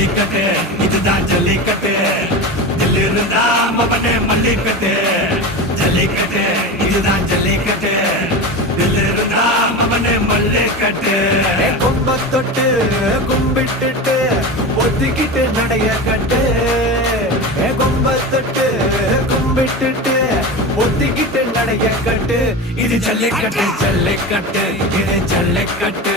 ஜல்லிக்கட்டு இதுதான் ஜல்லிக்கட்டு தில் இருந்தா மபனே மல்லிக்கட்டு ஜல்லிக்கட்டு இதுதான் ஜல்லிக்கட்டு தில் இருந்தா மபனே மல்லிக்கட்டு கும்ப தொட்டு கும்பிட்டுட்டு ஒத்திக்கிட்டு நடைய கட்டு கும்ப தொட்டு கும்பிட்டுட்டு ஒத்திக்கிட்டு நடைய கட்டு இது ஜல்லிக்கட்டு ஜல்லிக்கட்டு இது ஜல்லிக்கட்டு.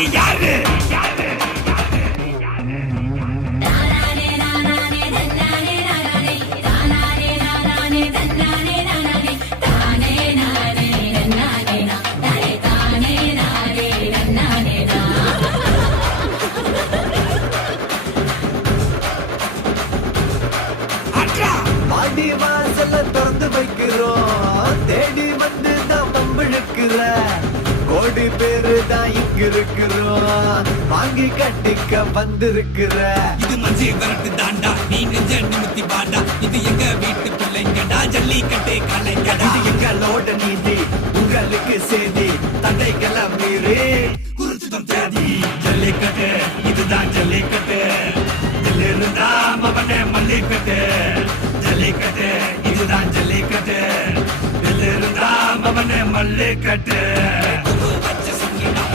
நினைக்க நீ யாரு யாரு அட்ரா மாடி வாசல்ல திறந்து வைக்கிறோம். தேடி வந்து தான் பம்பிழுக்கிற கோடி பேரு தான் இங்க இருக்கிறோம். வாங்கி கட்டிக்க வந்திருக்கிற. இது மஞ்சி வரட்டு தாண்டா. நீ நெஞ்ச நிமித்தி பாண்டா இது எங்க வீட்டு பிள்ளைங்கடா. ஜல்லிக்கட்டு கலைஞடா இது எங்களோட நீதி உங்களுக்கு செய்தி தடைகளை மீறி. குறிச்சுதம் தேதி ஜல்லிக்கட்டு. இதுதான் ஜல்லிக்கட்டு. இதிலிருந்தா மவனே மல்லிக்கட்டு. ஜல்லிக்கட்டு இதுதான் ஜல்லிக்கட்டு. இதிலிருந்தா மவனே மல்லிக்கட்டு.